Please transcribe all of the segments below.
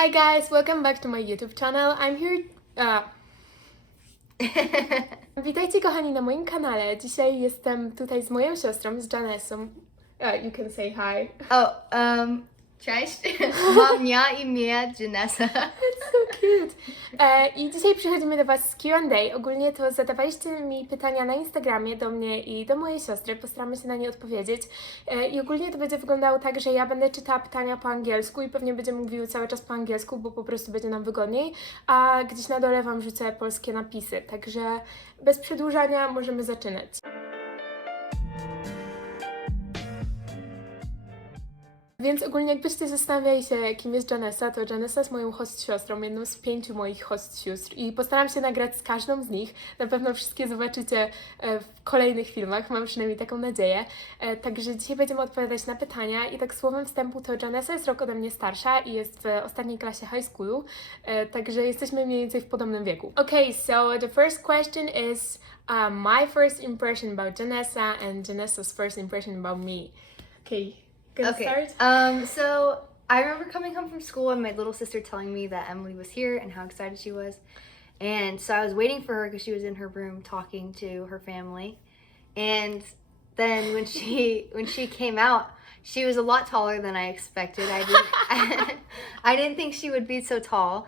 Hi guys, welcome back to my YouTube channel. I'm here... Witajcie kochani na moim kanale. Dzisiaj jestem tutaj z moją siostrą, z Janessą. You can say hi. Cześć. Mam ja imię Janessa. It's so cute. I dzisiaj przychodzimy do Was z Q&A. Ogólnie to zadawaliście mi pytania na Instagramie do mnie i do mojej siostry. Postaramy się na nie odpowiedzieć. I ogólnie to będzie wyglądało tak, że ja będę czytała pytania po angielsku i pewnie będziemy mówiły cały czas po angielsku, bo po prostu będzie nam wygodniej. A gdzieś na dole Wam rzucę polskie napisy. Także bez przedłużania możemy zaczynać. Więc ogólnie jakbyście zastanawiali się, kim jest Janessa, to Janessa jest moją host siostrą, jedną z 5 moich host sióstr i postaram się nagrać z każdą z nich. Na pewno wszystkie zobaczycie w kolejnych filmach, mam przynajmniej taką nadzieję. Także dzisiaj będziemy odpowiadać na pytania i tak słowem wstępu to Janessa jest rok ode mnie starsza i jest w ostatniej klasie high schoolu, także jesteśmy mniej więcej w podobnym wieku. Okay, so the first question is my first impression about Janessa and Janessa's first impression about me. Okay. Okay. So I remember coming home from school and my little sister telling me that Emily was here and how excited she was. And so I was waiting for her because she was in her room talking to her family. And then when she came out, she was a lot taller than I expected. I didn't think she would be so tall.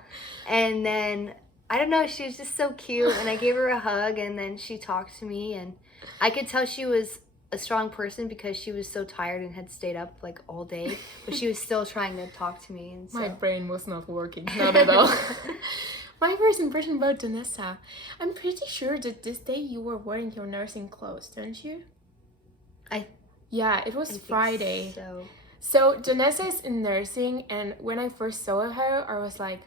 And then I don't know, she was just so cute and I gave her a hug and then she talked to me and I could tell she was a strong person because she was so tired and had stayed up like all day, but she was still trying to talk to me. And so. My brain was not working, not at all. My first impression about Janessa. I'm pretty sure that this day you were wearing your nursing clothes, don't you? Yeah, it was Friday. So Janessa is in nursing, and when I first saw her, I was like,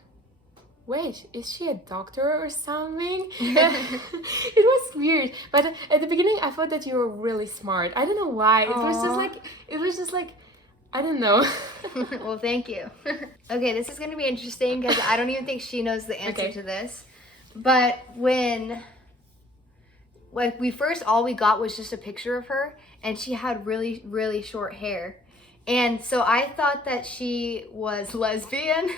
wait, is she a doctor or something? It was weird, but at the beginning I thought that you were really smart. I don't know why. It was just like, I don't know. Well, thank you. Okay, this is gonna be interesting because I don't even think she knows the answer to this. But when all we got was just a picture of her, and she had really, really short hair, and so I thought that she was lesbian.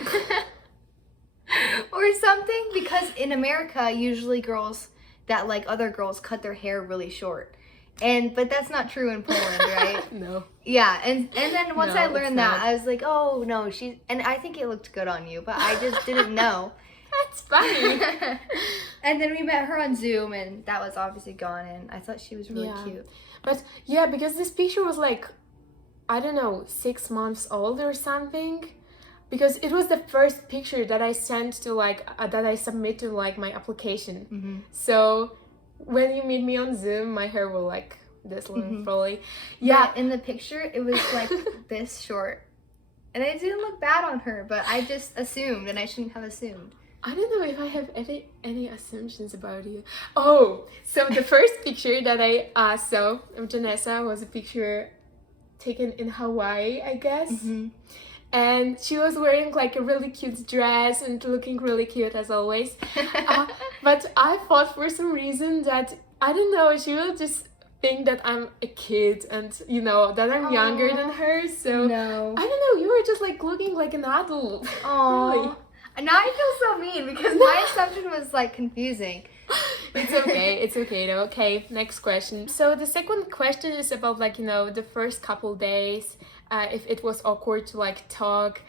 Or something, because in America usually girls that like other girls cut their hair really short, but that's not true in Poland, right? No. Yeah, and then once I learned that, I was like, oh no, and I think it looked good on you, but I just didn't know. That's funny. And then we met her on Zoom, and that was obviously gone, and I thought she was really cute. But yeah, because this picture was like, I don't know, 6 months old or something. Because it was the first picture that I sent to that I submit to my application. Mm-hmm. So when you meet me on Zoom, my hair will like this long, probably. Yeah, in the picture it was like this short, and it didn't look bad on her, but I just assumed, and I shouldn't have assumed. I don't know if I have any assumptions about you. Oh, so the first picture that I saw of Janessa was a picture taken in Hawaii, I guess. Mm-hmm. And she was wearing like a really cute dress and looking really cute as always. But I thought for some reason that, I don't know, she will just think that I'm a kid and, that I'm younger than her. So, no. I don't know, you were just like looking like an adult. Oh, really. Now I feel so mean because my assumption was like confusing. It's okay though. Okay, next question. So the second question is about the first couple days. If it was awkward to talk,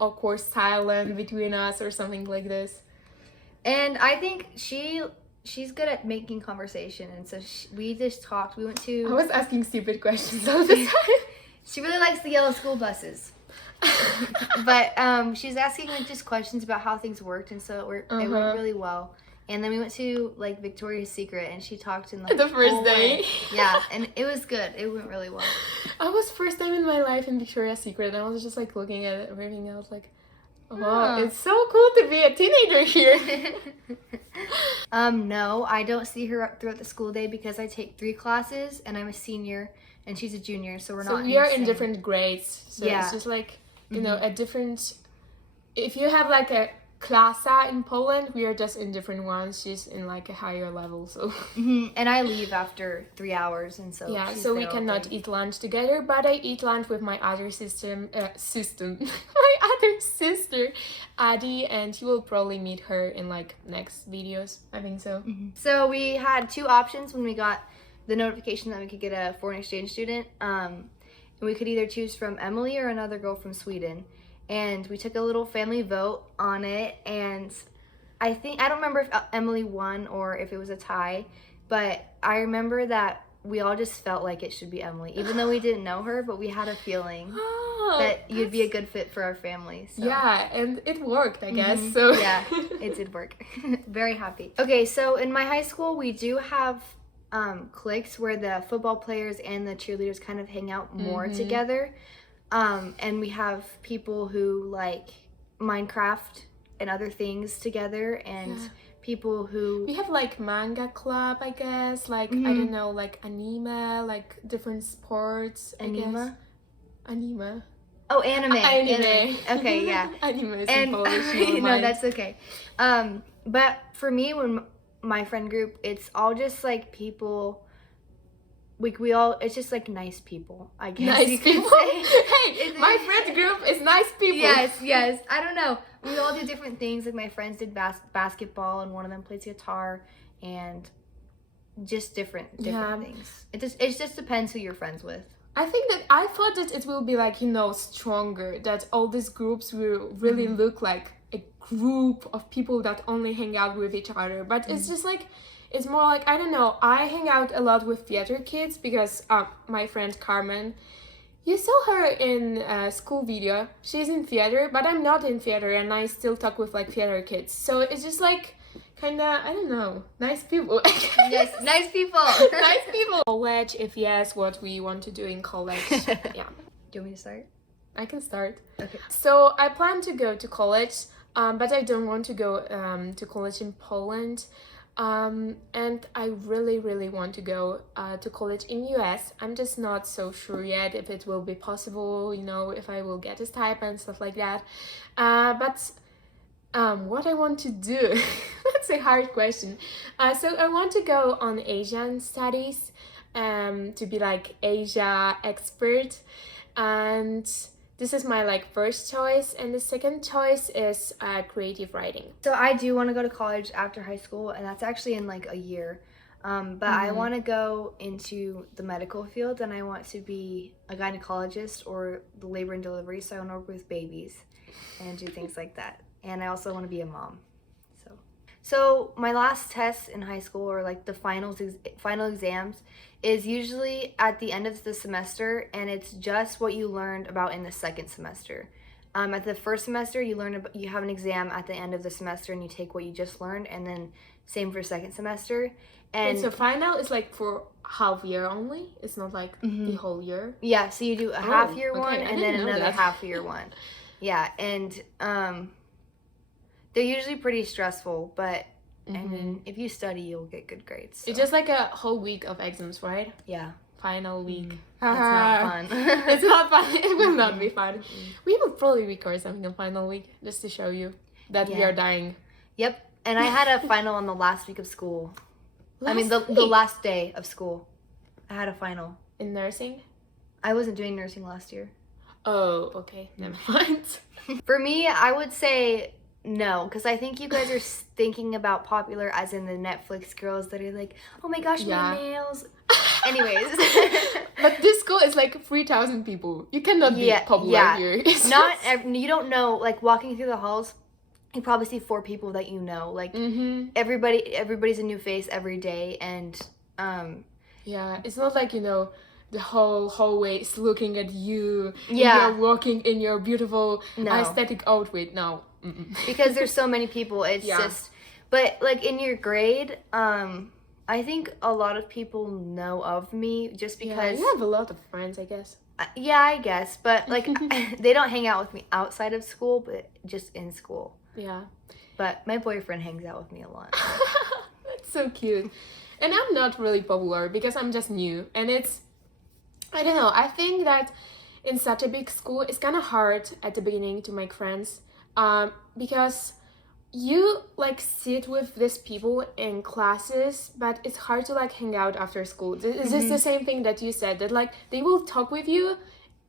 awkward silence between us or something like this. And I think she's good at making conversation, and so we just talked. We went to. I was asking stupid questions all the time. She really likes the yellow school buses. But she's asking just questions about how things worked, and so it went really well. And then we went to Victoria's Secret, and she talked in the first day. Yeah, and it was good. It went really well. I was first time in my life in Victoria's Secret, and I was just looking at it, everything. I was like, wow, it's so cool to be a teenager here. No, I don't see her throughout the school day because I take 3 classes, and I'm a senior, and she's a junior, so we're not. So we are in different grades. So it's just a different. If you have klasa in Poland. We are just in different ones. She's in like a higher level, so And I leave after 3 hours, and so yeah, she's so we there all cannot day. eat lunch together. But I eat lunch with my other my other sister, Addie, and you will probably meet her in like next videos. I think so. So we had two options when we got the notification that we could get a foreign exchange student. And we could either choose from Emily or another girl from Sweden. And we took a little family vote on it, and I don't remember if Emily won or if it was a tie, but I remember that we all just felt like it should be Emily, even though we didn't know her, but we had a feeling that you'd be a good fit for our family. So. Yeah, and it worked, I guess. So Yeah, it did work. Very happy. Okay, so in my high school, we do have cliques where the football players and the cheerleaders kind of hang out more together. And we have people who like Minecraft and other things together, and people who we have like manga club, I guess, like I don't know, like anime, like different sports. Anima? Anime. Oh, anime. Anime. Okay, yeah. Anime is And in Polish. no, that's okay. But for me, when my friend group, it's all just like people. We all, it's just like nice people, I guess. Nice you could people. say. Hey, my friend group is nice people. Yes. I don't know. We all do different things. Like my friends did basketball, and one of them plays guitar, and just different things. It just depends who you're friends with. I think that I thought that it will be like, stronger, that all these groups will really look like a group of people that only hang out with each other. But it's just like, it's more like, I don't know, I hang out a lot with theater kids because my friend Carmen, you saw her in a school video. She's in theater, but I'm not in theater, and I still talk with like theater kids. So it's just like, kind of, I don't know, nice people. Yes, nice people. Nice people. College, if yes, what we want to do in college. Yeah. Do you want me to start? I can start. Okay. So I plan to go to college, but I don't want to go to college in Poland. And I really, really want to go to college in US. I'm just not so sure yet if it will be possible, if I will get a stipend, stuff like that. But what I want to do, that's a hard question. So I want to go on Asian studies, to be like Asia expert, and this is my like first choice, and the second choice is creative writing. So I do want to go to college after high school, and that's actually in like a year. But I want to go into the medical field, and I want to be a gynecologist or the labor and delivery. So I want to work with babies and do things like that. And I also want to be a mom. So my last test in high school, or like the final exams, is usually at the end of the semester, and it's just what you learned about in the second semester. At the first semester, you have an exam at the end of the semester, and you take what you just learned, and then same for second semester. And so final is like for half year only. It's not like the whole year. Yeah, so you do a half year okay. one, and then another half year one. Yeah, and they're usually pretty stressful, but I mean, if you study, you'll get good grades. So. It's just like a whole week of exams, right? Yeah. Final week. It's not fun. It's not fun. It will not be fun. We will probably record something on final week just to show you that we are dying. Yep. And I had a final on the last week of school. The week? last day of school. I had a final. In nursing? I wasn't doing nursing last year. Oh, okay. Never mind. For me, I would say no, because I think you guys are thinking about popular as in the Netflix girls that are like, oh my gosh, my nails. Anyways. But this school is like 3,000 people. You cannot be popular here. You don't know, like walking through the halls, you probably see 4 people that you know. Like everybody's a new face every day, and yeah, it's not like, the whole hallway is looking at you. Yeah. And you're walking in your beautiful aesthetic outfit. No. Because there's so many people, it's just, but like in your grade, I think a lot of people know of me just because you have a lot of friends, I guess. Yeah, I guess, but like they don't hang out with me outside of school, but just in school. Yeah. But my boyfriend hangs out with me a lot. That's so cute. And I'm not really popular because I'm just new, and I don't know, I think that in such a big school, it's kind of hard at the beginning to make friends, because you like sit with these people in classes, but it's hard to like hang out after school. It's just the same thing that you said, that like they will talk with you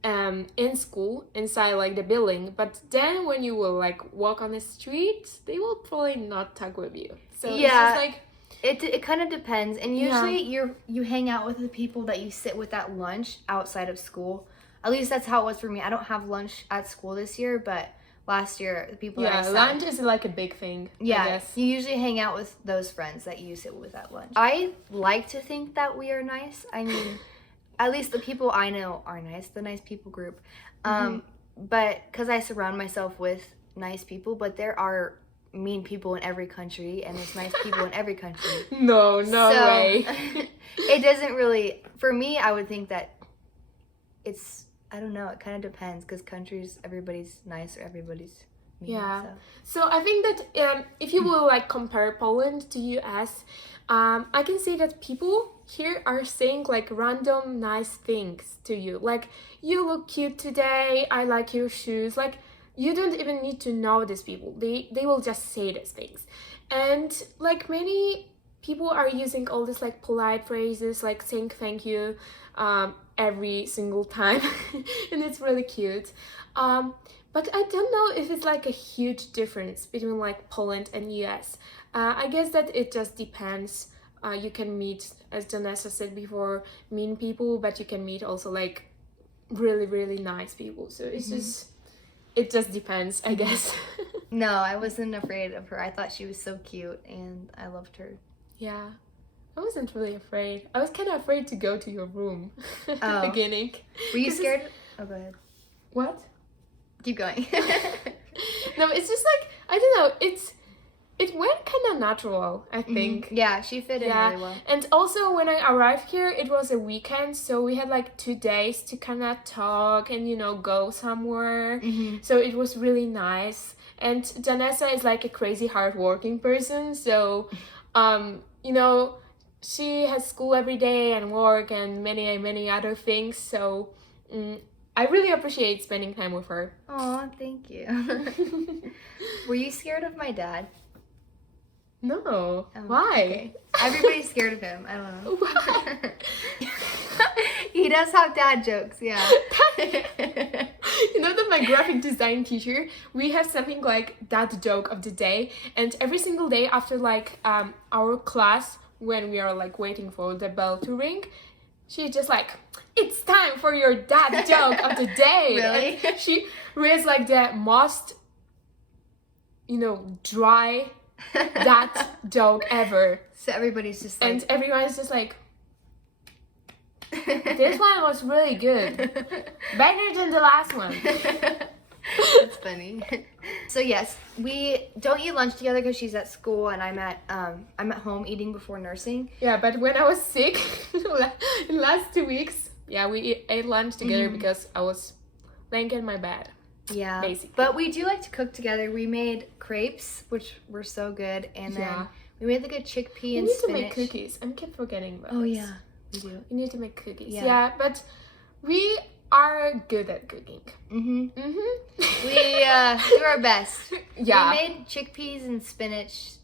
in school inside like the building, but then when you will like walk on the street, they will probably not talk with you. So it's just like it kind of depends, and usually you hang out with the people that you sit with at lunch outside of school. At least that's how it was for me. I don't have lunch at school this year, but last year the people that I sat lunch is like a big thing. I guess. You usually hang out with those friends that you sit with at lunch. I like to think that we are nice. I mean, at least the people I know are nice, the nice people group. But because I surround myself with nice people, but there are mean people in every country, and there's nice people in every country. No way. It doesn't really, for me, I would think that it's, I don't know, it kind of depends, because countries, everybody's nice or everybody's mean. Yeah. So I think that if you will like compare Poland to US, I can say that people here are saying like random nice things to you. Like, you look cute today, I like your shoes. Like, you don't even need to know these people. They will just say these things. And like many people are using all these like polite phrases, like saying thank you every single time. And it's really cute. But I don't know if it's like a huge difference between like Poland and US. I guess that it just depends. You can meet, as Janessa said before, mean people, but you can meet also like really, really nice people. So it's just, it just depends, I guess. No, I wasn't afraid of her. I thought she was so cute, and I loved her. Yeah. I wasn't really afraid. I was kind of afraid to go to your room at the beginning. Were you scared? Oh, go ahead. What? Keep going. No, it's just like, I don't know, it went kind of natural, I think. Yeah, she fit in really well. And also when I arrived here, it was a weekend, so we had like 2 days to kind of talk and, you know, go somewhere. So it was really nice. And Janessa is like a crazy hardworking person, so, you know, she has school every day and work and many other things, so I really appreciate spending time with her. Oh, thank you. Were you scared of my dad? No. Oh, Why? Okay. Everybody's scared of him. I don't know. Why? He does have dad jokes, yeah. You know that my graphic design teacher, we have something like dad joke of the day, and every single day after like our class, when we are like waiting for the bell to ring, she's just like, it's time for your dad joke of the day. Really? And she reads like the most, you know, dry that joke ever. So everybody's just like... And everyone's just like, this one was really good. Better than the last one. That's funny. So yes, we don't eat lunch together because she's at school and I'm at home eating before nursing. Yeah, but when I was sick in the last 2 weeks, yeah, we ate lunch together because I was laying in my bed. Yeah, basically. But we do like to cook together. We made crepes, which were so good, and then we made like a chickpea and spinach. We need to make cookies. I keep forgetting about this. Oh yeah, we do. We need to make cookies. Yeah, but we are good at cooking. We do our best. Yeah. We made chickpeas and spinach.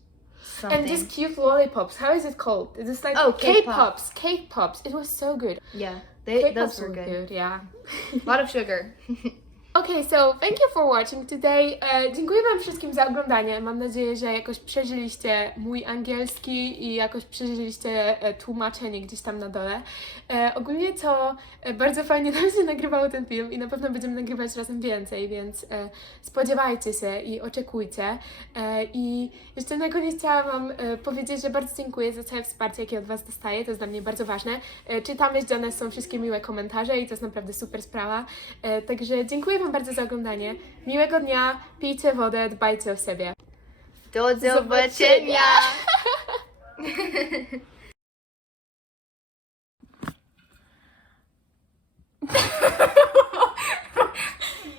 Something. And these cute lollipops. How is it called? It's just like cake pops. Cake pops. It was so good. Yeah, those were good. Yeah. A lot of sugar. Okay, so thank you for watching today. Dziękuję wam wszystkim za oglądanie. Mam nadzieję, że jakoś przeżyliście mój angielski i jakoś przeżyliście tłumaczenie gdzieś tam na dole. Ogólnie to bardzo fajnie nam się nagrywało ten film i na pewno będziemy nagrywać razem więcej, więc spodziewajcie się i oczekujcie. I jeszcze na koniec chciałam wam powiedzieć, że bardzo dziękuję za całe wsparcie, jakie od was dostaję. To jest dla mnie bardzo ważne. Czytamy z Janessą wszystkie miłe komentarze i to jest naprawdę super sprawa. Także dziękuję wam bardzo za oglądanie. Miłego dnia, pijcie wodę, dbajcie o siebie. Do zobaczenia!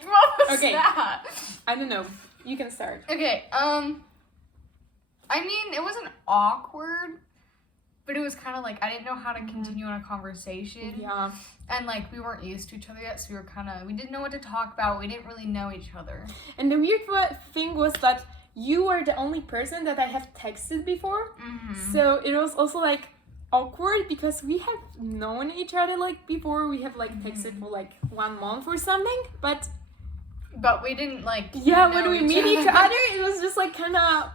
What was Okay. that? I don't know. You can start. Okay, I mean, it wasn't awkward, but it was kind of like I didn't know how to continue on a conversation. Yeah. And like we weren't used to each other yet, so we didn't know what to talk about. We didn't really know each other. And the weird thing was that you were the only person that I have texted before. Mm-hmm. So it was also like awkward because we have known each other like before. We have like texted for like 1 month or something. But we didn't like. yeah, know when we meet each other, it was just like kind of.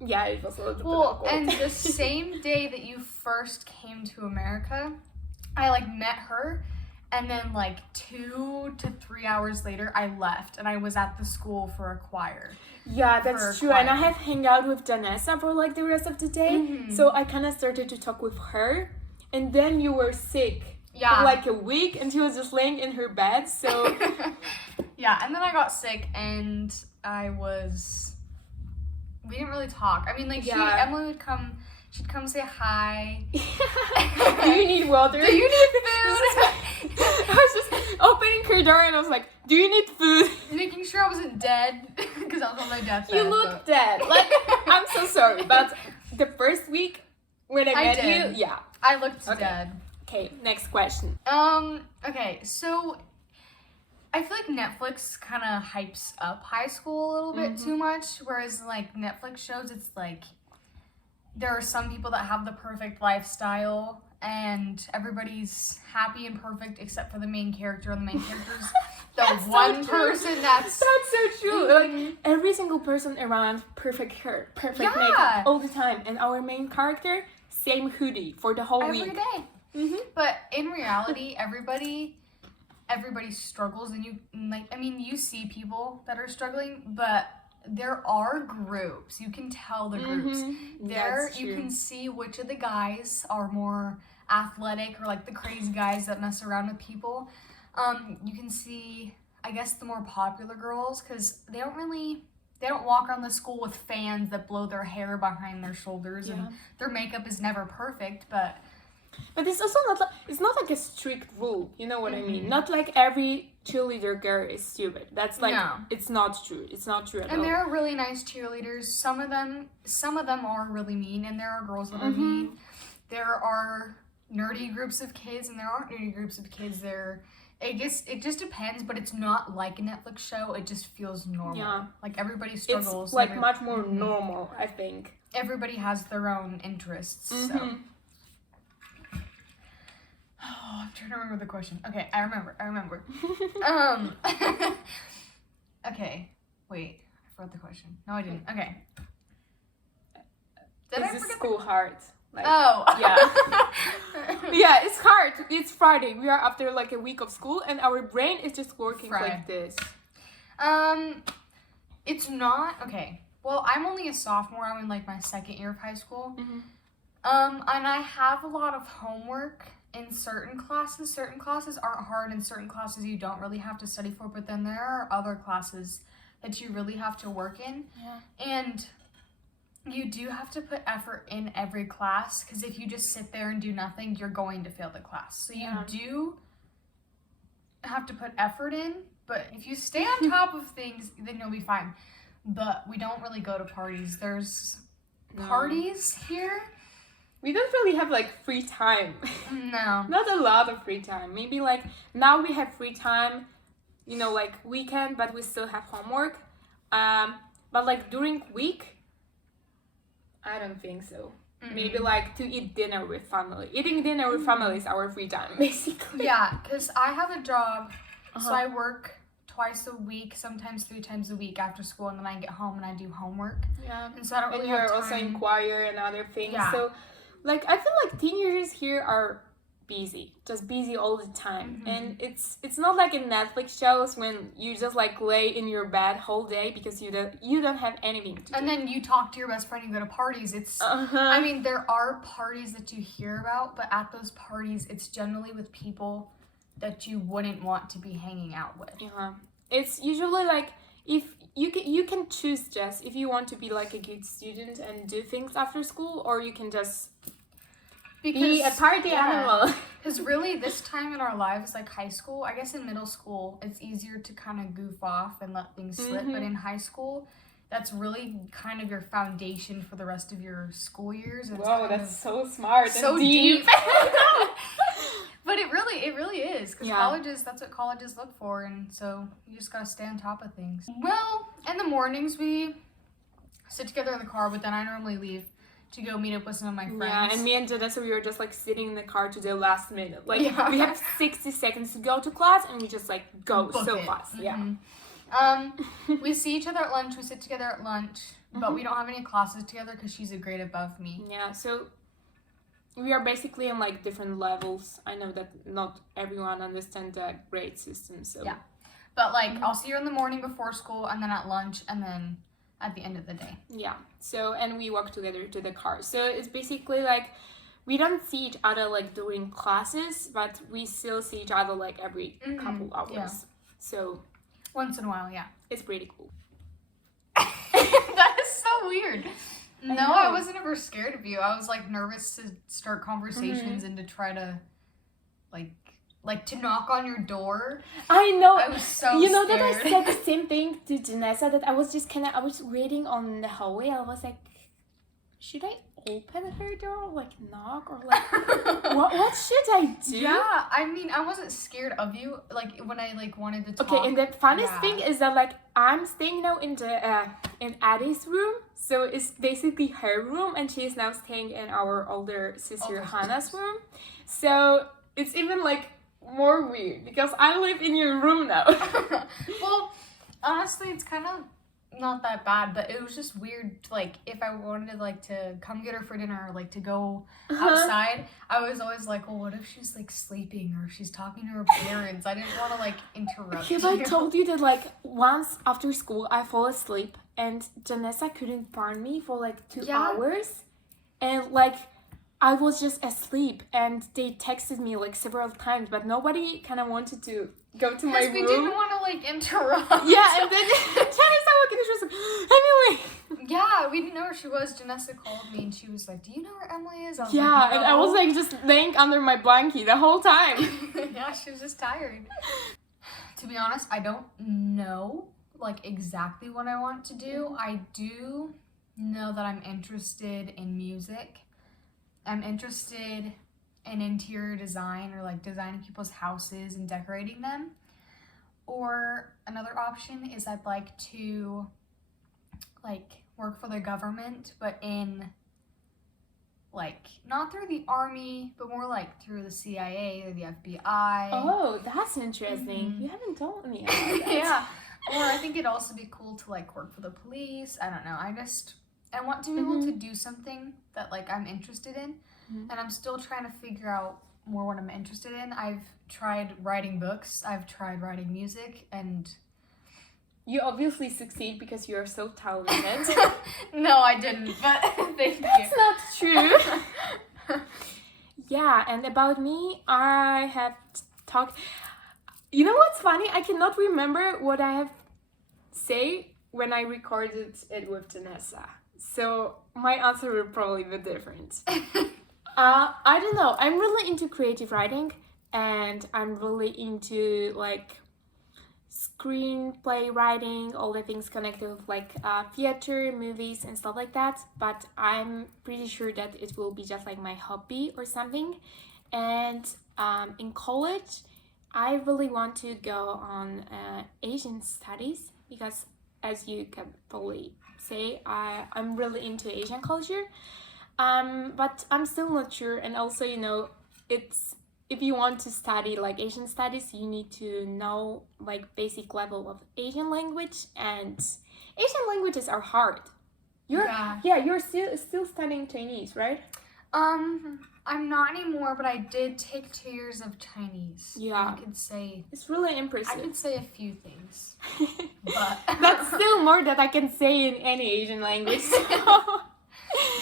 Yeah, it was a little bit awkward. And the same day that you first came to America, I like met her, and then like 2 to 3 hours later, I left, and I was at the school for a choir. Yeah, that's true. And I have hang out with Janessa for like the rest of the day. Mm-hmm. So I kind of started to talk with her, and then you were sick. Yeah. For like a week, and she was just laying in her bed. So yeah, and then I got sick, and we didn't really talk. I mean, like, Emily would come, she'd come say hi. Do you need water? Do you need food? I was just opening her door and I was like, do you need food? Making sure I wasn't dead, because I was on my deathbed. You look dead. Like, I'm so sorry, but the first week when I met did. you, yeah. I looked Okay. dead. Okay, next question. Okay, so I feel like Netflix kind of hypes up high school a little bit too much, whereas like Netflix shows, it's like there are some people that have the perfect lifestyle and everybody's happy and perfect except for the main character, and the main character's the That's so one true. person that's so true. Like, every single person around, perfect hair, perfect makeup all the time. And our main character, same hoodie for the whole every week. day. But in reality, everybody struggles, and you see people that are struggling, but there are groups. You can tell the groups. There That's you true. can see which of the guys are more athletic, or like the crazy guys that mess around with people. You can see, I guess, the more popular girls, because they don't walk around the school with fans that blow their hair behind their shoulders, and their makeup is never perfect, but it's also not like a strict rule, you know what I mean? Not like every cheerleader girl is stupid. That's like, it's not true. It's not true at all. And there are really nice cheerleaders. Some of them are really mean, and there are girls that are mean. There are nerdy groups of kids, and there aren't nerdy groups of kids. It just depends, but it's not like a Netflix show. It just feels normal. Yeah. Like everybody struggles. It's like much more normal, I think. Everybody has their own interests, so. Oh, I'm trying to remember the question. Okay, I remember. Okay, wait. I forgot the question. No, I didn't. Okay. Is this school hard? Like, oh. Yeah. Yeah, it's hard. It's Friday. We are after like a week of school, and our brain is just working like this. It's not. Okay. Well, I'm only a sophomore. I'm in like my second year of high school. And I have a lot of homework in certain classes. Certain classes aren't hard, and certain classes you don't really have to study for, but then there are other classes that you really have to work in. Yeah. And you do have to put effort in every class, because if you just sit there and do nothing, you're going to fail the class. So you do have to put effort in, but if you stay on top of things, then you'll be fine. But we don't really go to parties. There's parties here. We don't really have like free time. No. Not a lot of free time. Maybe like now we have free time, you know, like weekend, but we still have homework. But like during week, I don't think so. Maybe like to eat dinner with family. Eating dinner with family is our free time, basically. Yeah, because I have a job, so I work twice a week, sometimes 3 times a week after school, and then I get home and I do homework. Yeah. And so I don't really have have time. time. Also in choir and other things. Yeah. So like I feel like teenagers here are busy, just busy all the time. And it's not like in Netflix shows when you just like lay in your bed whole day because you don't have anything to do. And then you talk to your best friend, you go to parties. It's I mean, there are parties that you hear about, but at those parties it's generally with people that you wouldn't want to be hanging out with. Yeah. It's usually like if you can choose just if you want to be like a good student and do things after school, or you can just be a party animal. Because really, this time in our lives, like high school, I guess in middle school, it's easier to kind of goof off and let things slip. But in high school, that's really kind of your foundation for the rest of your school years. And Whoa, that's so smart. So and deep. But it really is. Because that's what colleges look for. And so you just got to stay on top of things. Well, In the mornings, we sit together in the car, but then I normally leave to go meet up with some of my friends. Yeah, and me and Janessa, we were just like sitting in the car to the last minute. Like we have 60 seconds to go to class, and we just like go so fast. Yeah. We see each other at lunch. We sit together at lunch, but we don't have any classes together because she's a grade above me. Yeah, so we are basically on like different levels. I know that not everyone understands the grade system, so yeah. But like I'll see her in the morning before school, and then at lunch, and then at the end of the day. Yeah. So and we walk together to the car. So it's basically like we don't see each other like during classes, but we still see each other like every couple hours. Yeah. So once in a while, yeah. It's pretty cool. That is so weird. No, I wasn't ever scared of you. I was like nervous to start conversations and to try to like to knock on your door. I know. I was so You know scared. that I said the same thing to Janessa, that I was just I was waiting on the hallway. I was like, should I open her door or like knock or like what should I do? Yeah, I mean, I wasn't scared of you like when I like wanted to talk. Okay, and the funniest thing is that like I'm staying now in the in Addie's room, so it's basically her room, and she is now staying in our older sister Hannah's room. So it's even like more weird because I live in your room now. Well, honestly, it's kind of not that bad, but it was just weird. Like if I wanted like to come get her for dinner or like to go outside, I was always like, well, what if she's like sleeping or if she's talking to her parents? I didn't want to like interrupt Because I told you that like once after school I fall asleep and Janessa couldn't find me for like 2 hours, and like I was just asleep and they texted me like several times, but nobody kind of wanted to go to my room. We didn't want to like interrupt. Yeah, and then Janessa walked in and she was like, Emily! Yeah, we didn't know where she was. Janessa called me and she was like, do you know where Emily is? I was Yeah, like, no. and I was like just laying under my blanket the whole time. Yeah, she was just tired. To be honest, I don't know like exactly what I want to do. I do know that I'm interested in music. I'm interested in interior design or like designing people's houses and decorating them. Or another option is I'd like to like work for the government, but in like not through the army, but more like through the CIA or the FBI. Oh, that's interesting. You haven't told me about that. Yeah. Or I think it'd also be cool to like work for the police. I don't know. I want to be able to do something that like I'm interested in, and I'm still trying to figure out more what I'm interested in. I've tried writing books, I've tried writing music, and You obviously succeed because you are so talented. no, I didn't, but thank you. That's not true. Yeah, and about me, I have talked. You know what's funny? I cannot remember what I have say when I recorded it with Janessa. So my answer will probably be different. I don't know. I'm really into creative writing, and I'm really into like screenplay writing, all the things connected with like theater, movies, and stuff like that. But I'm pretty sure that it will be just like my hobby or something. And in college, I really want to go on Asian studies because, as you can probably say, I'm really into Asian culture. But I'm still not sure. And also, you know, it's if you want to study like Asian studies, you need to know like basic level of Asian language, and Asian languages are hard. You're still studying Chinese, right? I'm not anymore, but I did take 2 years of Chinese. Yeah. I could say It's really impressive. I could say a few things. But that's still more than I can say in any Asian language. So.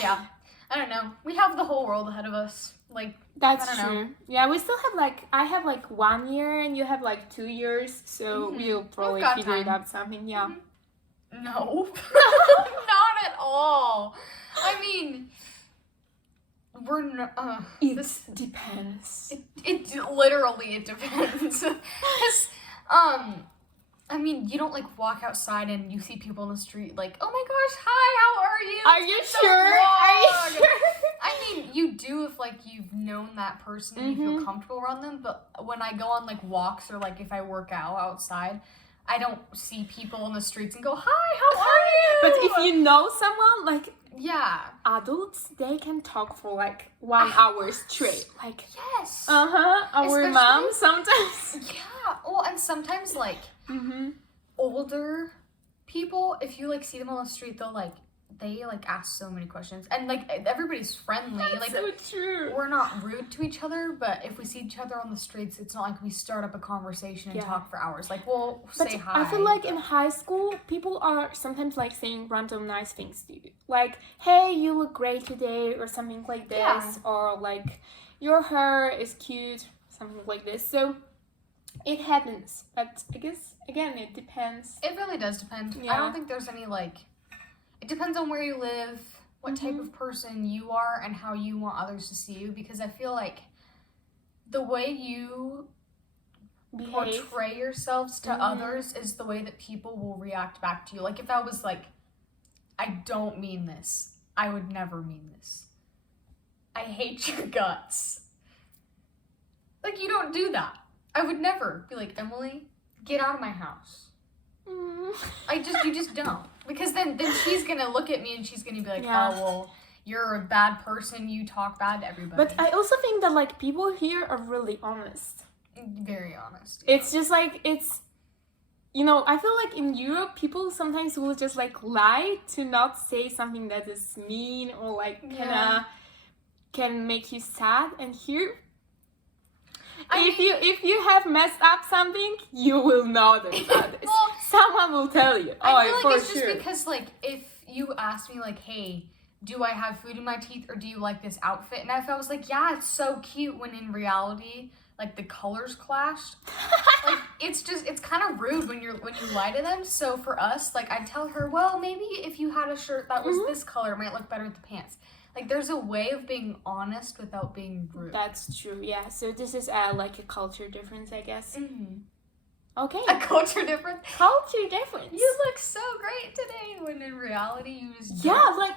Yeah. I don't know. We have the whole world ahead of us. Like, that's I don't true. know. Yeah, we still have like I have like 1 year and you have like 2 years, so we'll probably got figure it time. out something. Yeah. No. Not at all. I mean, we're not. It depends. It literally it depends. 'Cause, I mean, you don't like walk outside and you see people on the street like, oh my gosh, hi, how are you? Are you It's so sure? Are you wrong. sure? I mean, you do if like you've known that person and you feel comfortable around them. But when I go on like walks or like if I work out outside, I don't see people on the streets and go, "Hi, how are you?" But if you know someone, like yeah, adults, they can talk for like 1 hour straight. Like, yes, our Especially- mom sometimes. yeah. Well, and sometimes like older people, if you like see them on the street, they ask so many questions, and like everybody's friendly. That's like so true. we're not rude to each other, but if we see each other on the streets, it's not like we start up a conversation and Yeah. talk for hours. Like we'll But say hi. I feel like in high school, people are sometimes like saying random nice things to you. Like, hey, you look great today, or something like this. Yeah. Or like, your hair is cute, something like this. So it happens. But I guess, again, it depends. It really does depend. Yeah. I don't think there's any like. It depends on where you live, what type of person you are, and how you want others to see you. Because I feel like the way you Behave. portray yourselves to others is the way that people will react back to you. Like if I was like, I don't mean this. I would never mean this. I hate your guts. Like you don't do that. I would never be like, Emily, get out of my house. You just don't. Because then she's gonna look at me and she's gonna be like, Yeah. oh well, you're a bad person, you talk bad to everybody. But I also think that like people here are really honest. Very honest. It's just like I feel like in Europe people sometimes will just like lie to not say something that is mean or like can make you sad. And here, if you have messed up something, you will know about it. Well, Someone will tell you. I feel like for it's sure. just because like if you ask me like, hey, do I have food in my teeth or do you like this outfit? And if I was like, yeah, it's so cute, when in reality, like the colors clashed. Like it's kind of rude when you lie to them. So for us, like I'd tell her, well, maybe if you had a shirt that was this color, it might look better with the pants. Like there's a way of being honest without being rude. That's true. Yeah. So this is like a culture difference, I guess. Okay. A culture difference. Culture difference. You look so great today, when in reality you just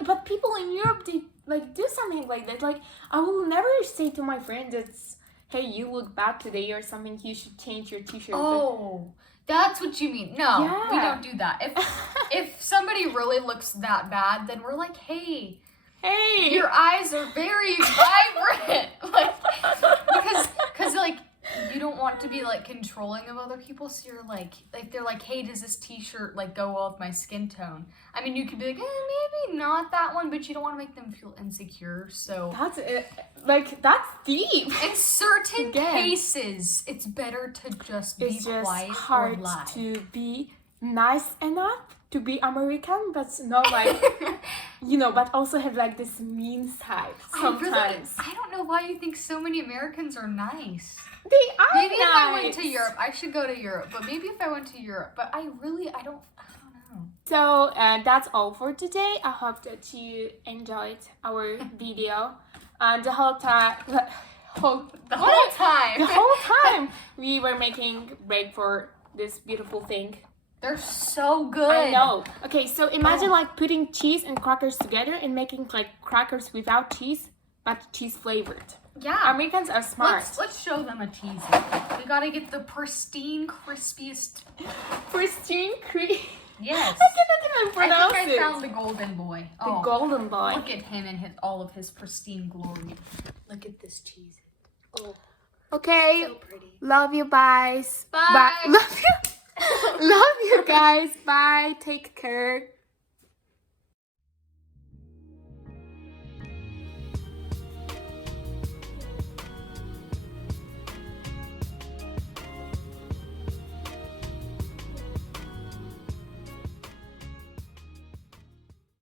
but people in Europe, they like do something like that. Like I will never say to my friends, it's, hey, you look bad today or something, you should change your t-shirt. Oh, that's what you mean. No, we Yeah. don't do that. If somebody really looks that bad, then we're like, hey, your eyes are very vibrant. Like, because like you don't want to be like controlling of other people, so you're like they're like, hey, does this t-shirt like go well with my skin tone? I mean, you could be like, maybe not that one, but you don't want to make them feel insecure. So That's it. Like that's deep. in certain Again. cases, it's better to just be It's just quiet hard or lie. to be nice enough to be American, but not like but also have like this mean side sometimes. I don't know why you think so many Americans are nice. They are Maybe nice. if I went to Europe, I should go to Europe. But maybe if I went to Europe, but I don't know. So that's all for today. I hope that you enjoyed our video. The whole time, The whole time. we were making break for this beautiful thing. They're so good. I know. Okay, so imagine like putting cheese and crackers together and making like crackers without cheese, but cheese flavored. Yeah. Americans are smart. Let's show them a teaser. We gotta get the pristine, crispiest. Pristine cream. Yes. I cannot even pronounce I think it. I found the golden boy. The golden boy. Look at him in all of his pristine glory. Look at this cheese. Oh, Okay. so pretty. Love you guys. Bye. Love you. Love you guys. Bye. Take care.